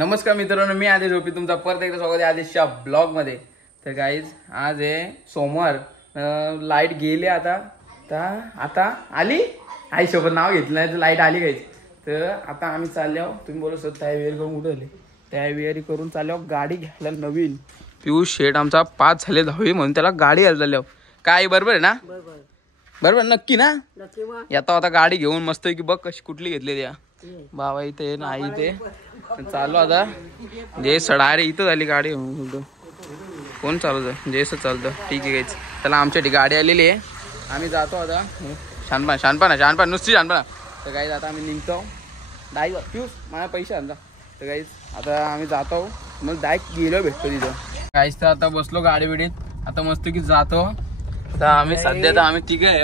नमस्कार मित्रांनो, मी आदेश झोपी तुमचा परत एकदा स्वागत आहे आदेशच्या ब्लॉग मध्ये। तर गाईज आज आहे सोमवार, लाईट गेली आता आली आई सोबत नाव घेतलं नाही तर लाईट आली गाईज। तर आता आम्ही चाललो, तुम्ही बोलू शकता तयारी करून कुठे आले, तयारी करून चाललो गाडी घ्यायला नवीन। पियुष शेठ आमचा 5 झाले 10वी म्हणून त्याला गाडी घ्यायला चाललो। काय बरोबर आहे ना? बरोबर नक्की ना? येता आता गाडी घेऊन मस्त की बघ कशी कुठली घेतली त्या बाबा इथे नाही इथे चाललो आता। जे सडारे इथं झाली गाडी कोण चालवतं? जयस चालतं, ठीक आहे गाईच। त्याला आमच्यासाठी गाडी आलेली आहे, आम्ही जातो आता। शानपणा नुसती शानपणा। तर गाईज आता आम्ही निघतो डायवर पियूस माझ्या पैसे आणला। तर गाईज आता आम्ही जातो, मग डायरेक्ट गेलो भेटतो तिथं गाईज। तर आता बसलो गाडी बिडीत, आता मस्त की जातो। तर आम्ही सध्या तर आम्ही तिघ आहे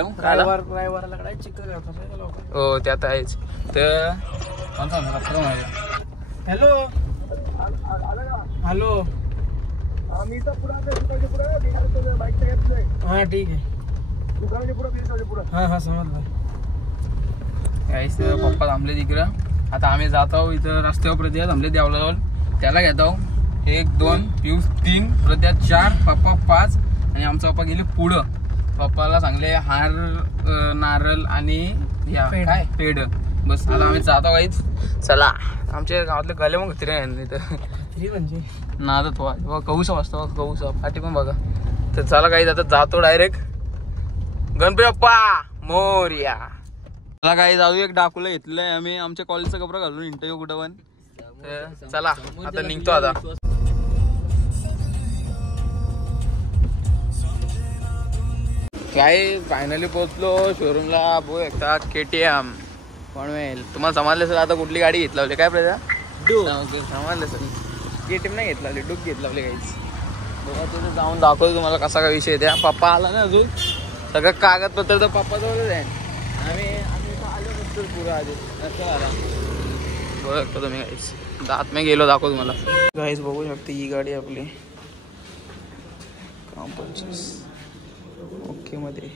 हो त्यात आहेच। तर हॅलो हॅलो हाँ ठीक है हाँ समजलं। पप्पा थांबले तिकडं, आता आम्ही जातो इथं रस्त्यावर प्रत्या थांबले देवला जाऊन त्याला घेतो 1 2 पियूष 3 प्रत्या 4 पप्पा 5 आणि आमचा पप्पा गेले पुढं। पप्पाला सांगले हार नारळ आणि या काय पेड बस। आता आम्ही जातो गाईच, चला। आमच्या गावातले गले मग तिथे म्हणजे नाद तो कौसा वाजता कौसा पाठी पण बघा। तर चला गाईच आता जातो डायरेक्ट गणपती बाप्पा मोरया। चला गाईच जाऊ, एक डाकूला घेतलंय आम्ही आमच्या कॉलेजचा कपडा घालून इंटरव्ह्यू कुठं पण। तर चला आता निघतो आता। काय फायनली पोहोचलो शोरूमला, बघू एकदा KTM पनवेल। तुम्हाला समजलं सर आता कुठली गाडी घेतली लावली काय प्रजा? समजलं सर KTM नाही घेतला, डूक घेतला लावले काहीच। बघा तिथे जाऊन दाखवतो तुम्हाला कसा काय विषय द्या। पप्पा आला ना अजून, सगळं कागदपत्र तर पप्पा जवळच आहे। आम्ही आलो नसतो पुरा आधी आला बघ तुम्ही गाईस, दात मी गेलो दाखवतो तुम्हाला गाईस। बघू शकते ही गाडी आपली काम 25 ओके मध्ये।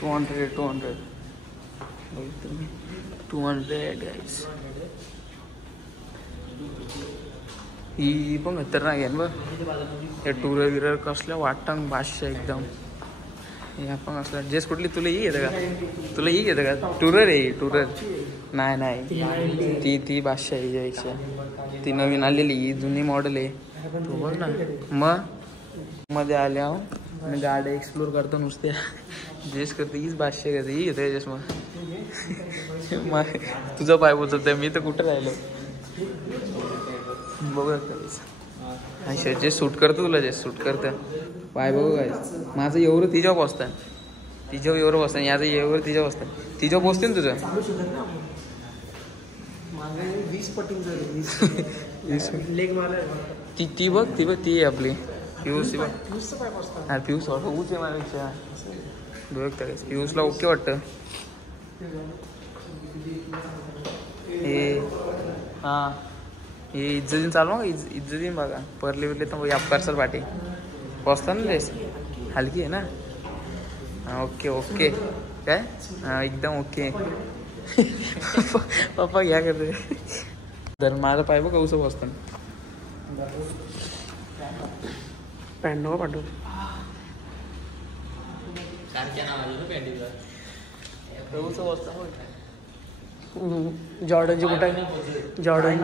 टू हंड्रेड गाईस। ही पण खतरनाक आहे बघ, हे टूर गिरर कसल्या वाटतं भाषा एकदम। हे आपण असलं जेस कुठली तुला ही येतं का? तुला ही येतं का? टूरर आहे टूरर नाही ती भाषा आहे यापेक्षा ती नवीन आलेली, ही जुनी मॉडेल आहे तू बघ ना। मग मध्ये आल्या आणि गाड्या एक्सप्लोर करतो नुसत्या जेस करते हीच भाष्य करते ही येते जेस। मग तुझं पाय पोचत मी तर कुठं राहिलो बघू जे सूट करतो तुला, जे सूट करतं पाय बघू काय माझं एवढं तिच्यावर बसतं, तिच्यावर एवढं बसतं याचं एवढं तिच्यावर बसतं, तिच्यावर बसते ना तुझं 20 पटींचं ती बघ ती आहे आपली पियूष। ती बघ हा पियूष वाटतं ऊच आहे माझ्यापेक्षा बघ तर पियूषला ओके वाटतं हे। हां हे इज्जतीन चालू ना इज्जतीन बघा परले बिरले तर अपकारसाल पाठी बसतात ना रेस हलकी आहे ना। हां ओके काय हां एकदम ओके। पप्पा घ्या करते तर माझं पाय बघ कसं बसतं पॅन्ट नको पाठवू जॉर्डनची कुठं आहे? जॉर्डन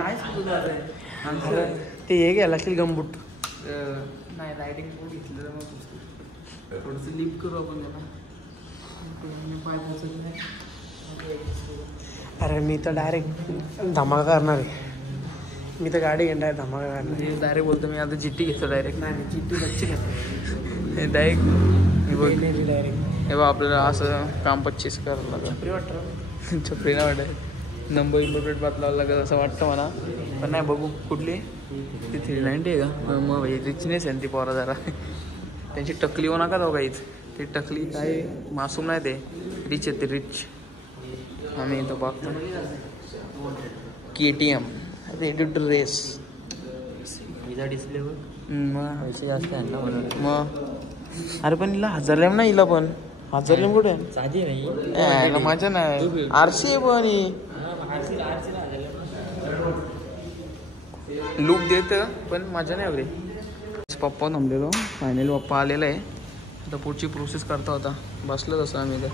ते हे घ्यायला लागतील गमबूट नाही रायडिंग बूट घेतलं तर मग थोडंसं लिफ्ट करू आपण त्याला। अरे मी तर डायरेक्ट धमाका करणार आहे, मी तर गाडी घेणार आहे धमाका करणार डायरेक्ट बोलतो मी आता GT घेतो डायरेक्ट। नाही GT बच्ची घेतो डायरेक्ट डायरेक्ट हे बघ आपल्याला असं काम 25 करावं लागलं। छपरी वाटतं छपरी नाही वाटत, नंबर प्लेट बदलावं लागत असं वाटतं मला, पण नाही बघू कुठली ती 390 आहे का? मग रिचनेस आहे ती पोरा जरा त्यांची टकली हो नका जाऊ काहीच, ती टकली काय मासूम नाही ते रिच आहे ते रिच। आम्ही इथं बघतो KTM रेडी टू रेस डिस्प्लेवर मग पैसे जास्त आहे ना म्हणून। मग अरे पण हिला 1000 ना हिला पण हाजरले कुठे साधी नाही आहे माझ्या नाही आरशी आहे पण लुक देत पण मजा नाही वगैरे. पप्पा थांबलेलो फायनली पप्पा आलेला आहे. आता पुढची प्रोसेस करता होता बसलो तसं आम्ही तर.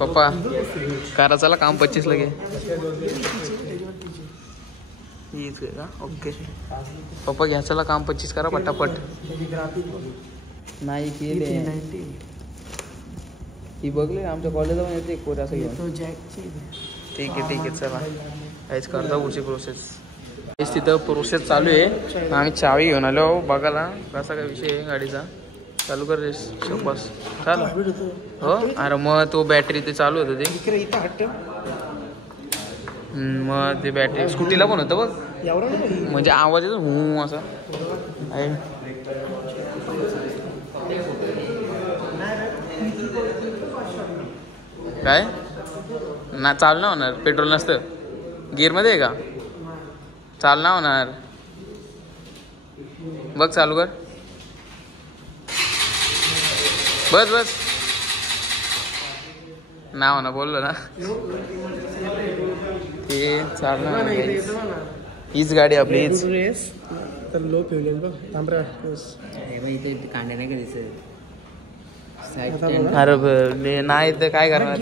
पप्पा करा चला काम 25 लगे हीच आहे का ओके. पप्पा घ्या चला काम 25 करा पटापट. नाही केले ही बघले आमच्या कॉलेजला येते कोण असं घ्या. ठीक आहे चला काहीच करता पुढची प्रोसेस. तिथं प्रोसेस चालू आहे. आम्ही चावी घेऊन आलो बघायला कसा काय विषय आहे गाडीचा. चालू कर रे शब्बास चालू हो. अरे मग तो बॅटरी ते चालू होतं ते मग ते बॅटरी स्कूटीला पण होतं बघ म्हणजे आवाज येतो हू असा आहे. काय ना चालू ना होणार पेट्रोल नसतं गिअरमध्ये आहे का चाल ना होणार बघ चालू कर बस ना होणार बोललो ना ते चालणार हीच गाडी आपली हीच. तर लो पिवलेल बघ तांबऱ्या इथे कांड्या नाही का दिसत. अरे नाही तर काय करणार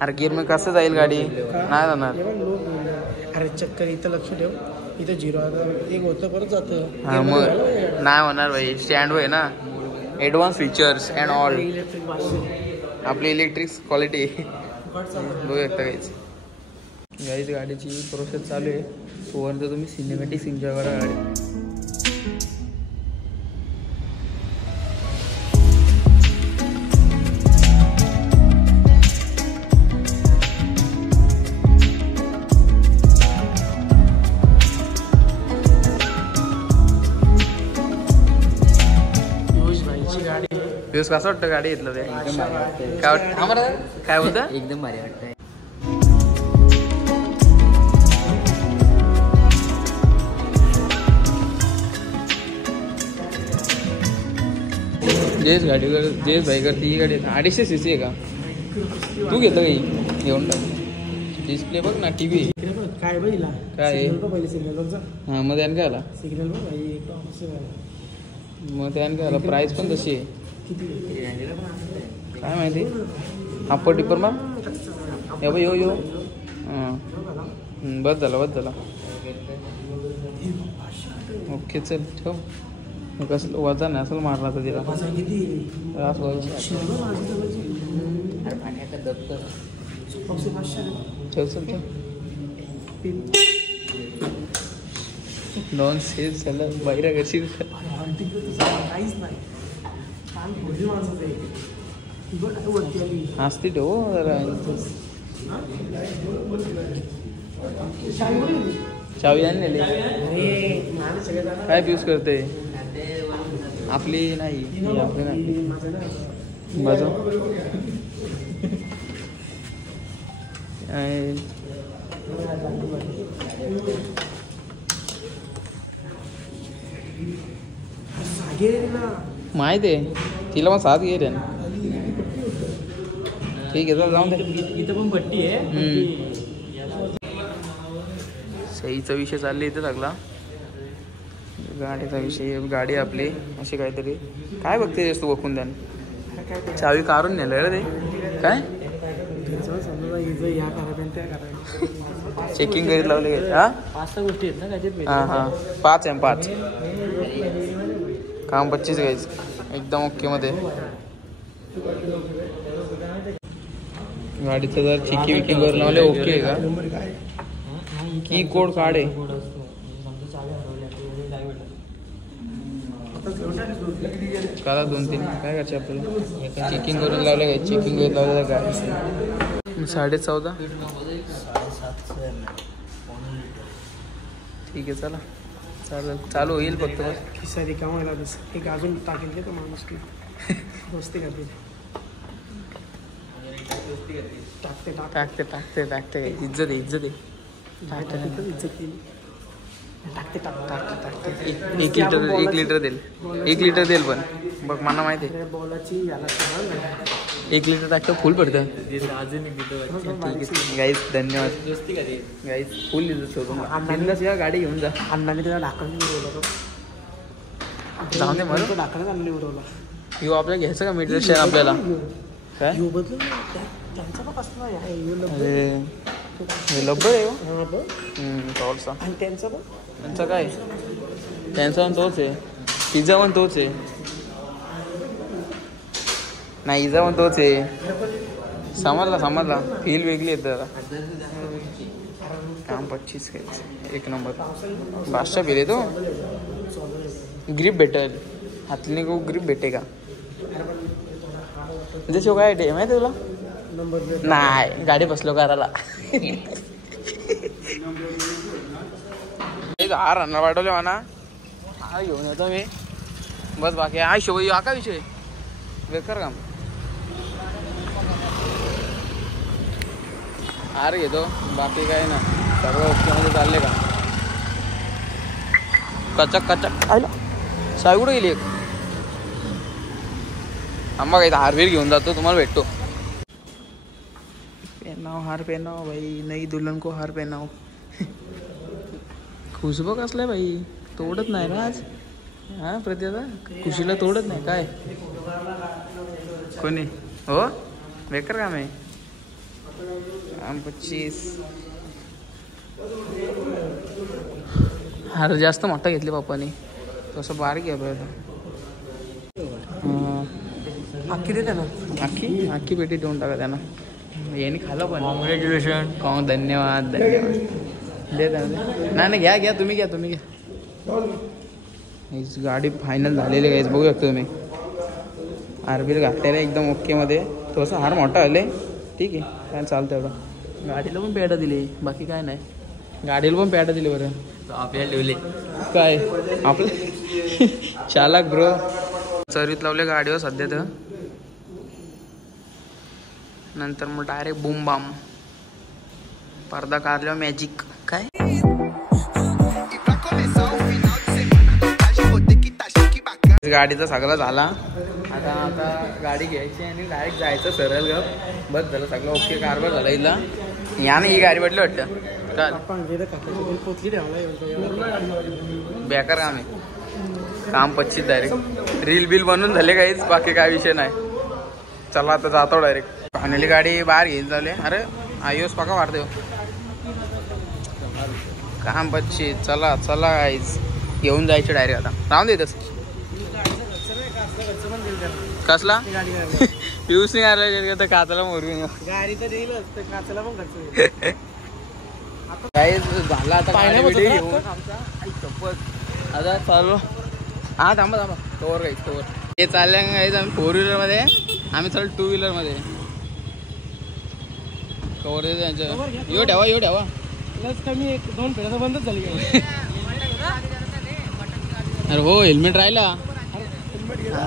अरे गिअर मग कसं जाईल गाडी नाही जाणार. अरे चक्कर इथं लक्ष ठेव इथं 0 आता एक होतं परत जातं. हा मग नाही होणार भाई स्टँड होय ना ॲडव्हान्स फीचर्स अँड ऑल आपली इलेक्ट्रिक क्वालिटी बघू शकता काहीच. गाईच गाडीची प्रोसेस चालू आहे. तोपर्यंत तुम्ही सिनेमॅटिक्स एन्जॉय करा गाडी. दिवस कसं वाटतं गाडी घेतलं ते काय वाटतं आम्हाला काय बोलतं एकदम भारी वाटतंय. जेस गाडीवर जेस भाई करते ही गाडी 250 cc आहे का तू घेतो काही घेऊन टाक. डिस्प्ले बघ ना टीव्ही काय बघितला काय पहिले सिग्नल बघ जा. हां मग त्यानं काय आला सिग्नल बघ मग त्यानं काय आला प्राईस पण तशी आहे काय माहिती. अप्पर टिप्पर मग यो यो यो हां बस झाला ओके चल ठेव. कसलं वजन आहे असं मारला तर तिला ठेव चल ठेव. 2 सेफ झालं बाहेर कशी काहीच नाही असती ठेव जरा चावी आणलेली काय यूज करते आपली नाही आपली नाही माझं माहित आहे तिला पण 7 गेले ना. ठीक आहे चल जाऊन दे. इथं पण पट्टी आहे. सहीचा विषय चालले इथे सगळा गाडीचा विषय. गाडी आपली अशी काहीतरी काय बघते तू बघून द्या चावी काढून नेलं रे ते काय चेकिंग करीत लावले गेले. हा 5-6 गोष्टी आहेत ना त्याच्यात. हां 5 आहे 5 काम 25 गाईज एकदम ओके मध्ये. गाडीचं जर चिकी विकिंग करून लावले ओके आहे का की कोड काढे काला 2-3 काय करायचे आपल्याला चेकिंग करून लावले काय चेकिंग करून लावलं काय 14.5 ठीक आहे चला चालू होईल फक्त खिसा रिकामा एक अजून टाकेल का माणूस की दोस्ती करते टाकते इज्जत आहे इज्जत केली टाकते टाकते एक लिटर देईल 1 लिटर देईल पण बघ मला माहिती आहे बॉलाची याला 1 लिटर टाकतं फुल पडतं अजून एक देतो गाईज धन्यवाद गाईज फुल लिटर शोधून बिंदास या गाडी घेऊन जा अण्णाने त्याला ढाकण उडवला जाऊन दे मला ढाकण आणले उडवला येऊ आपल्याला घ्यायचं का मीटर शेअर आपल्याला काय येऊ बदलून त्यांचा पण कसला आहे अरे हे लब्बर आहे हो. थोडसा आणि त्यांचं पण त्यांचा काय त्यांचा पण तोच आहे पिझ्झा पण तोच आहे नाही इजा पण तोच आहे समजला फील वेगळी येत जरा काम 25 काही 1 नंबर बादशाह फिरे तो ग्रिप भेटेल हातली को ग्रिप भेटे का जसं काय डे माहिती तुला नाही गाडी बसलो करायला हार अन्न पाठवले म्हणा हा घेऊन येतो मी बस बाकी हा शो हा का विषय बेकार काम हार घेतो बाकी काय ना सर्व ओकेमध्ये चालले का कचक आयला साई कुठे गेली एक आंबा काही हारवीर घेऊन जातो तुम्हाला भेटतो हार पहनाओ भाई नई दुल्हन को हार पहनाओ खुशबू कसलाय भाई तोडत नाही ना आज हा प्रत्येका खुशीला तोडत नाही काय कोणी हो बेकार काम आहे 25 हार जास्त मोठा घेतले पप्पानी तसं बारीक घ्या पाहिजे अख्खी देते ना अख्खी पेटी देऊन टाका त्यांना यांनी खाल्लं पण कॉंग्रॅच्युलेशन धन्यवाद दे नाही घ्या तुम्ही घ्या हीच गाडी फायनल झालेली गाईज बघू शकतो तुम्ही आरबील घातलेलं एकदम ओकेमध्ये थोडंसं हार मोठा आले ठीक आहे काय चालतं एवढं गाडीला पण पेटा दिली बाकी काय नाही गाडीला पण पेटा दिली बरं आपल्याला ठेवले काय आपलं चालक ब्रो चरीत लावले गाडीवर सध्या तर नंतर मग डायरेक्ट बूम बाम पडदा काढल्यावर मॅजिक काय गाडीचा सगळा झाला आता गाडी घ्यायची आणि डायरेक्ट जायचं सरळ गप बस झालं सगळं ओके कारभार झाला इथला याने ही गाडी वाटली वाटतं काय पोचली बेकार काम आहे काम 25 डायरेक्ट रील बिल बनवून झाले काहीच बाकी काय विषय नाही चला आता जातो डायरेक्ट फायनली गाडी बाहेर घेऊन चालले अरे आयुष पाका वाढते काम 25 चला काहीच घेऊन जायचे डायरेक्ट आता राहून दे तसं कसला पिऊस नाही आला तर काचाला मोरून गाडी तर देईलच तर काचाला पण खर्च काही झाला आता आता चालू हा थांबा कवर काहीच कवर हे चालल्या काहीच आम्ही 4 व्हीलरमध्ये आम्ही चालू 2 व्हीलरमध्ये कवर देतो त्यांच्या यो ठेवा प्लस कमी 2 फेऱ्या बंदच झाली अरे हो हेल्मेट राहिला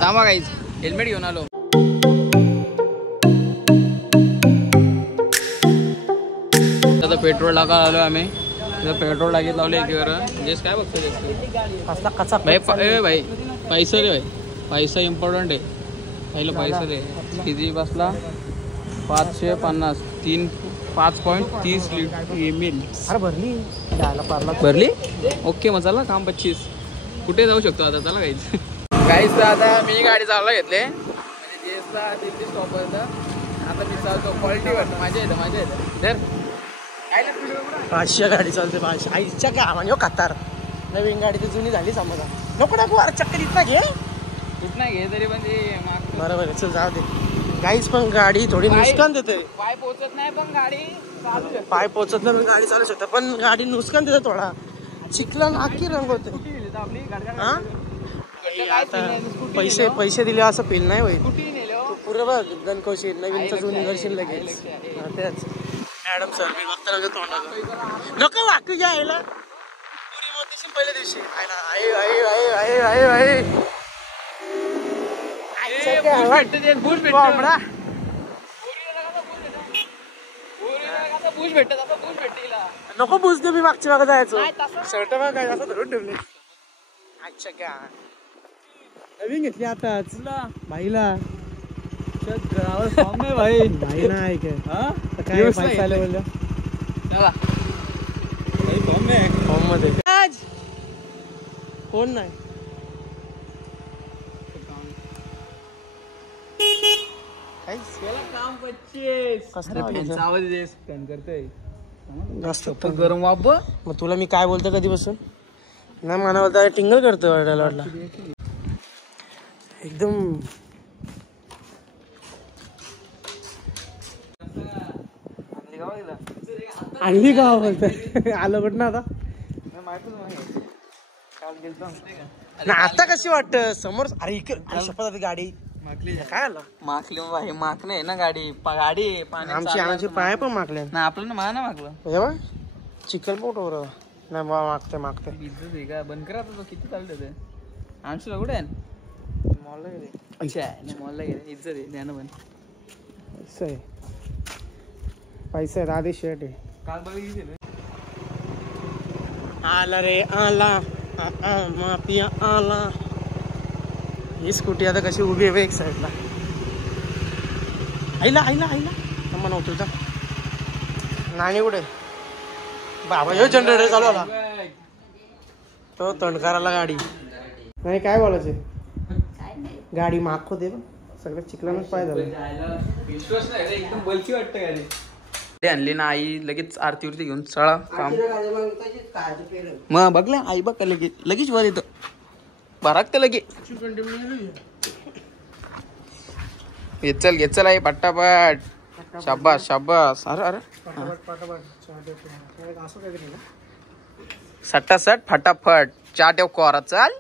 थांबा काहीच हेल्मेट घेऊन आलो आता पेट्रोल टाकायला आलो आम्ही पेट्रोल टाकीत लावले एकीवर जेस काय बघतो भाई पैसा रे भाई पैसा इम्पॉर्टंट आहे पहिलं पैसा रे किती बसला 550 5.30 ml अरे भरली भरली ओके मग चला काम 25 कुठे जाऊ शकतो आता चला काहीच आता मी गाडी चालला घेतले म्हणजे जेसला दिल्ली स्टॉप आता मी चालतो क्वालिटीवर माझ्या येतं तर काय पाचशे गाडी चालते 500 आईच्या काय म्हणजे कतार नवीन गाडी तर जुनी झाली समजा नको टाकू अरे चक्कर इथं घे इथं घे तरी पण ते बरोबर आहे चल जाऊ दे गाईच पण गाडी थोडी नुकसान देते पाय पोचत नाही पण गाडी चालू शकते पाय पोचत नाही पण गाडी चालू शकते पण गाडी नुकसान देते थोडा चिखला नाकी रंग होते हा पैसे दिले असं फील नाही होईल पुरं बघ गणकोशी नवीन जुनी घरशील लगेच तेच मॅडम सर मी बघताना तोंडाला नको वाकू घ्यायला पुरी मोतीशी पहिल्या दिवशी पुश भेटत असं पुश भेटतील. नको बुजते मी मागच्या मागे जायचो. शर्ट बघ काय असं धरून ठेवले. अच्छा का नवीन घेतली आताच भाईला. भाई भाई नाही काय पैसा आले बोलल्या चला फॉर्म मध्ये कोण नाही. काम 25. आवाज करतोय जास्त गरम वाप. मग तुला मी काय बोलतो कधीपासून नाही मला बोलता टिंगल करतोय वाटायला वाटला एकदम. आणली का बोलतोय आलं कुठं ना आता ना आता कशी वाटत समोर. अरे इकडे शपथ गाडी काय आलं माखली भाई माखणे आहे ना गाडी गाडी आमची पाय पण मागले ना आपलं ना मा ना मागलं जेव्हा चिकन पोट वर नाही बा मागते इज्जत आहे का बंद करा तो किती चालतं ते आमचं कुठे आहे मॉल अच्छा मॉलला गेले इज्जत आहे द्या ना पण पैसा आहे पैसा आहे. आधी शर्ट आहे काल बघितलं आला रे आला मापिया आला. ही स्कूटी आता कशी उभी आहे एक साईडला. आईला मग नव्हतं तर नाणी कुठे बाबा ह्यो जनरेटर चालू आला तो तणकाराला गाडी नाही काय बोलायचे गाडी माग होते पण सगळं चिखलानच पाय झालं. विश्वास नाही रे एकदम बलची वाटतं गाडी. आणली ना आई लगेच आरतीवरती घेऊन चळा काम मग बघल्या आई बघ लगेच वर येतं बराक तर लगे घेत चल आई पट्टापट शाबास शाबास. अरे सट्टासट फटाफट चहा ठेव कोरा चाल.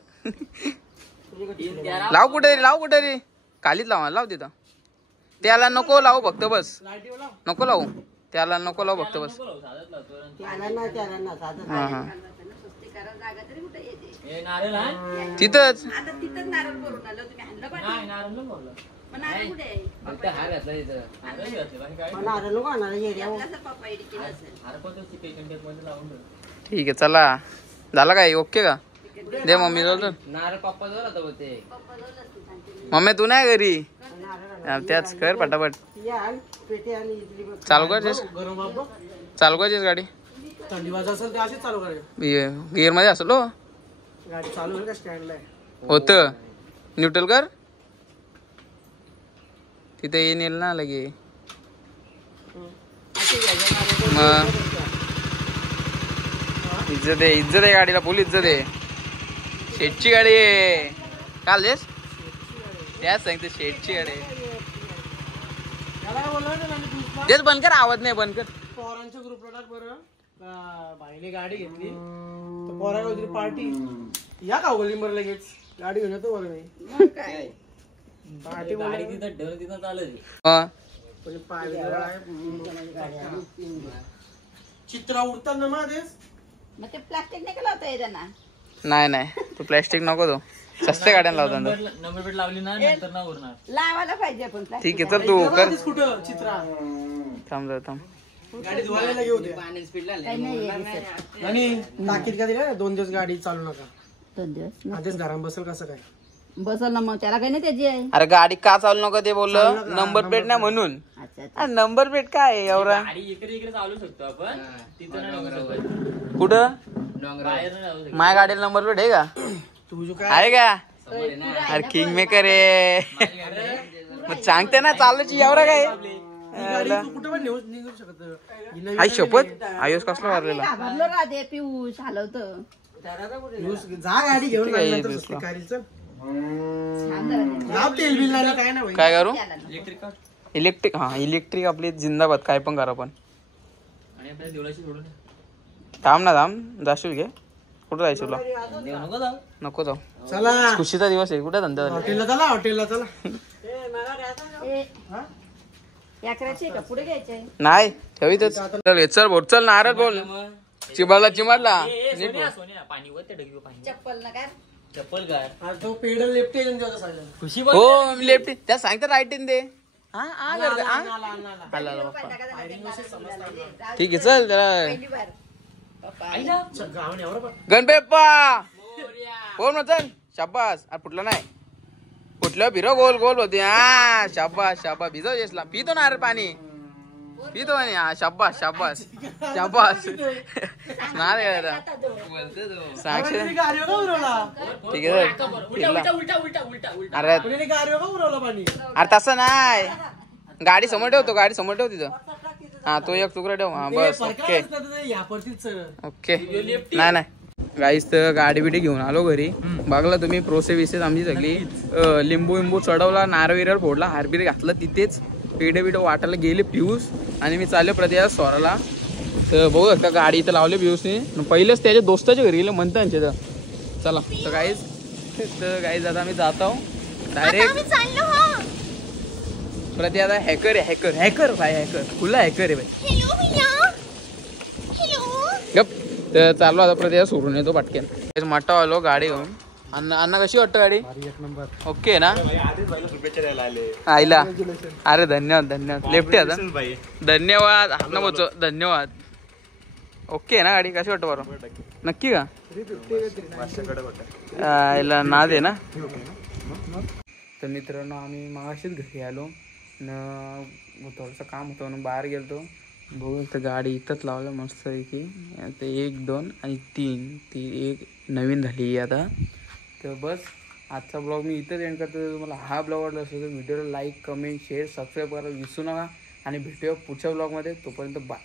लाव कुठे रे खालीच लाव तिथं. त्याला नको लावू फक्त बस नको लावू त्याला नको लावू फक्त बस. हा तिथंच ठीक आहे चला झाला काय ओके का दे मम्मी मम्मी तू नाही घरी त्याच कर पटापट चालू कर गाडी थंडी वाजत असेल तर अशीच चालू करायची गिअर मध्ये असलो गाडी चालू होईल का स्टँडला होत न्यूट्रल कर तिथे येईल ना लगे मग इज्जत आहे गाडीला फुल इज्जत आहे. शेटची गाडी आहे काल देस त्याच सांगते शेटची गाडी तेच बंद कर आवाज नाही बंद कर. पोरांच्या ग्रुपला टाक बरं भाईने गाडी घेतली तर पोरा होती पार्टी या का गोलिंबर लगेच गाडी घेऊन येतो बरं मी पार्टी चित्र उडतात ना माझेच मग ते प्लास्टिक नाही लावता येत ना. नाही तू प्लॅस्टिक नको तो सस्त्या गाड्या लावतो नंबर प्लेट लावली ना नंतर ना उरणार. लावायला पाहिजे आपण plastic. ठीक आहे चल तू कर कुठं चित्रा थांब गाडी धुवायला घेऊ दे काही नाही आहे दिसत. आणि ताकीद का दिला 2 दिवस गाडी चालू नका 2 दिवस आधीच घरात बसेल कसं काय बसल ना मग त्याला काही नाही त्याची आहे. अरे गाडी का चालू नको ते बोललं नंबर प्लेट नाही म्हणून. अच्छा नंबर प्लेट काय आहे एवढा गाडी इकडे चालू शकतो आपण तिथं नाही लावू शकत. कुठं बाहेर नाही लावू शकत. माझ्या गाडीला नंबर प्लेट आहे का तुझं काय आहे का अरे किंग मेकर आहे मग सांगते ना चालूची एवढा काय गाडी तू कुठं पण निघू शकत आई शपथ आयुष कसला मारलेला घाबरलो राधे पिऊस हलवत जा गाडी घेऊन ठीक आहे, नंतर येतोस सुट्टी ना. काढील, चल. लाव तेल बिल नाही काय नाही काय करू इलेक्ट्रिक कार इलेक्ट्रिक हा इलेक्ट्रिक आपली जिंदाबाद काय पण करा पण आणि आपल्या देवळाशी सोडून थांब जाशील घे कुठं जायचं तुला देव नको जाऊ. नको जाऊ चला खुशीचा दिवस आहे कुठे धंदा झाला? हॉटेलला चला याकराची का पुढे घ्यायचंय नाही ठेवीतच चल हे चल बोल चल नारळ बोल चिबाडला चिमाडला नीट बोल. सोन्या पाणी वर ते ढगी पाणी चप्पल ना काय चप्पल काय तो पेडल लेफ्ट येऊन जातो सायला खुशी हो लेफ्ट त्या सांगता राईट इन दे हा आ करते आ आला बाप्पा ठीक आहे चल त्याला गणपती बाप्पा बोल ना चल शाबास अरे फुटलं नाही फुटलं फिरो गोल गोल होते हा शाबास शाबास भिजव येसला पितो ना अरे पाणी पितो आणि हा शाबास शाबास शाबास ना रे आता साक्षी ठीक आहे अरे अरे तसं नाही गाडी समोर ठेवतो गाडी समोर ठेव तिथं हा तो एक तुकडा ठेव हा बस ओके ओके नाही नाही गाईस तर गाडी बिडी घेऊन आलो घरी बघला तुम्ही प्रोसेस आमची सगळी लिंबू विंबू चढवला नारळ विरळ फोडला हारबीर घातला तिथेच पेढे बिडे वाटायला गेले पियूस आणि मी चाललो प्रति स्वराला तर बघू का गाडी इथं लावले पियूसने पहिलेच त्याच्या दोस्ताच्या घरी गेलं म्हणतं त्यांच्या चला तर गाईज आता आम्ही जात आहो डायरेक्ट प्रति आता हॅकर आहे हॅकर हॅकर भाई हॅकर खुला हॅकर आहे भाई गप तर चाललो आता प्रति सोडून येतो पटक्यान मट्टा आलो गाडी घेऊन अण्णा कशी वाटतं गाडी ओके ना आईला अरे धन्यवाद धन्यवाद लेफ्टी आता धन्यवाद अण्णा बोचो धन्यवाद ओके ना गाडी कशी वाटतं बरं नक्की का आईला नाद आहे ना तर मित्रांनो आम्ही मागाशीच घरी आलो न थोडंसं काम होतं म्हणून बाहेर गेलतो बघू तर गाडी इथंच लावलं मस्त पैकी आता 1 2 आणि 3 ती एक नवीन झाली आता तर बस आजचा ब्लॉग मी इथंच एंड करतो तुम्हाला हा ब्लॉग आवडला असेल तर व्हिडिओला लाईक कमेंट शेअर सबस्क्राईब करायला विसरू नका आणि भेटूया पुढच्या ब्लॉगमध्ये तोपर्यंत बाय